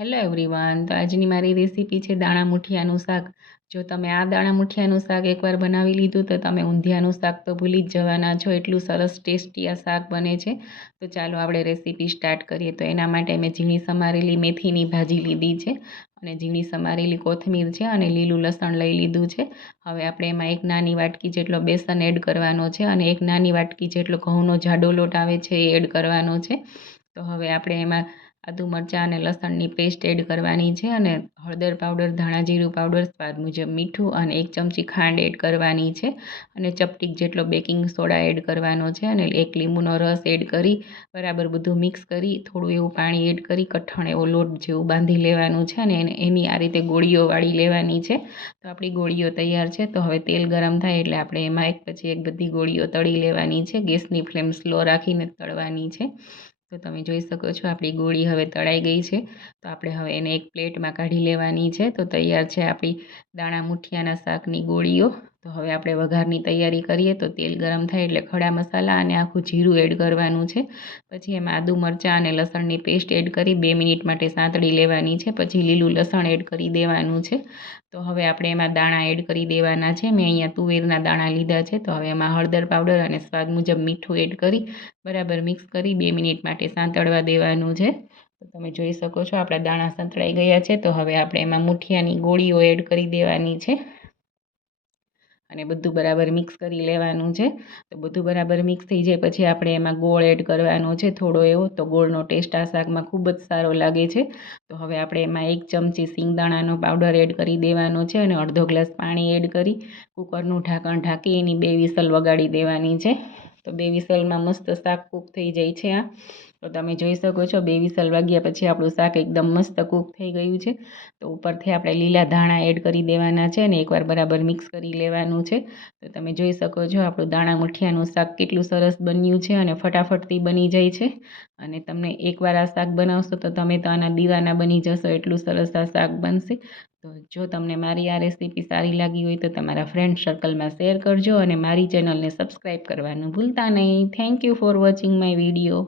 Hello everyone, તો આજની મારી રેસીપી છે દાણા મુઠિયાનું શાક. જો તમે આ દાણા મુઠિયાનું શાક એકવાર બનાવી લીધું તો તમે ઊંધિયાનું શાક તો ભૂલી જ જવાના છો. એટલું સરસ ટેસ્ટી આ શાક બને છે. તો ચાલો આપણે રેસીપી સ્ટાર્ટ કરીએ. તો એના માટે મેં ઝીણી સમારેલી મેથીની ભાજી લીધી છે અને ઝીણી સમારેલી કોથમીર છે અને લીલું લસણ લઈ લીધું છે. હવે આપણે એમાં એક નાની વાટકી જેટલો બેસન એડ કરવાનો છે અને એક નાની વાટકી જેટલો ઘઉંનો જાડો લોટ આવે છે એ એડ કરવાનો છે. તો હવે આપણે એમાં આદુ મરચાં અને લસણની પેસ્ટ એડ કરવાની છે અને હળદર પાવડર, ધાણા જીરું પાવડર, સ્વાદ મુજબ મીઠું અને 1 ચમચી ખાંડ એડ કરવાની છે અને ચપટીક જેટલો બેકિંગ સોડા એડ કરવાનો છે અને 1 લીંબુનો રસ એડ કરી બરાબર બધું મિક્સ કરી થોડું એવું પાણી એડ કરી કઠણ એવો લોટ જેવું બાંધી લેવાનું છે અને એની આ રીતે ગોળીઓ વાળી લેવાની છે. તો આપણી ગોળીઓ તૈયાર છે. તો હવે તેલ ગરમ થાય એટલે આપણે એમાં એક પછી એક બધી ગોળીઓ તળી લેવાની છે. ગેસની ફ્લેમ સ્લો રાખીને તળવાની છે. તો તમે જોઈ શકો છો આપણી ગોળી હવે તળાઈ ગઈ છે. તો આપણે હવે એને એક પ્લેટમાં કાઢી લેવાની છે. તો તૈયાર છે આપણી દાણા મુઠિયાના શાકની ગોળીઓ. તો હવે આપણે વઘારની તૈયારી કરીએ. તો તેલ ગરમ થાય એટલે ખડા મસાલા અને આખું જીરું એડ કરવાનું છે. પછી એમાં આદુ મરચાં અને લસણની પેસ્ટ એડ કરી 2 મિનિટ માટે સાંતળી લેવાની છે. પછી લીલું લસણ એડ કરી દેવાનું છે. તો હવે આપણે એમાં દાણા એડ કરી દેવાના છે. મેં અહીંયા તુવેરના દાણા લીધા છે. તો હવે એમાં હળદર પાવડર અને સ્વાદ મુજબ મીઠું એડ કરી બરાબર મિક્સ કરી 2 મિનિટ માટે સાંતળવા દેવાનું છે. તો તમે જોઈ શકો છો આપણા દાણા સંતળાઈ ગયા છે. તો હવે આપણે એમાં મુઠિયાની ગોળીઓ એડ કરી દેવાની છે અને બધું બરાબર મિક્સ કરી લેવાનું છે. તો બધું બરાબર મિક્સ થઈ જાય પછી આપણે એમાં ગોળ એડ કરવાનો છે થોડો એવો. તો ગોળનો ટેસ્ટ આ શાકમાં ખૂબ જ સારો લાગે છે. તો હવે આપણે એમાં 1 ચમચી સિંગદાણાનો પાવડર એડ કરી દેવાનો છે અને અડધો ગ્લાસ પાણી એડ કરી કુકરનું ઢાંકણ ઢાંકી એની 2 વિસલ વગાડી દેવાની છે. તો 2 વિસલમાં મસ્ત શાક કૂક થઈ જાય છે આ. તો તમે જોઈ શકો છો 2 વિસલ વાગ્યા પછી આપણું શાક એકદમ મસ્ત કૂક થઈ ગયું છે. તો ઉપરથી આપણે લીલા ધાણા એડ કરી દેવાના છે અને એકવાર બરાબર મિક્સ કરી લેવાનું છે. તો તમે જોઈ શકો છો આપણું દાણા મુઠિયાનું શાક કેટલું સરસ બન્યું છે અને ફટાફટથી બની જાય છે. અને તમને એકવાર આ શાક બનાવશો તો તમે તો આના દીવાના બની જશો. એટલું સરસ આ શાક બનશે. તો જો તમને મારી આ રેસીપી સારી લાગી હોય તો તમારા ફ્રેન્ડ સર્કલમાં શેર કરજો અને મારી ચેનલને સબસ્ક્રાઈબ કરવાનું ભૂલતા નહીં. Thank you for watching my video.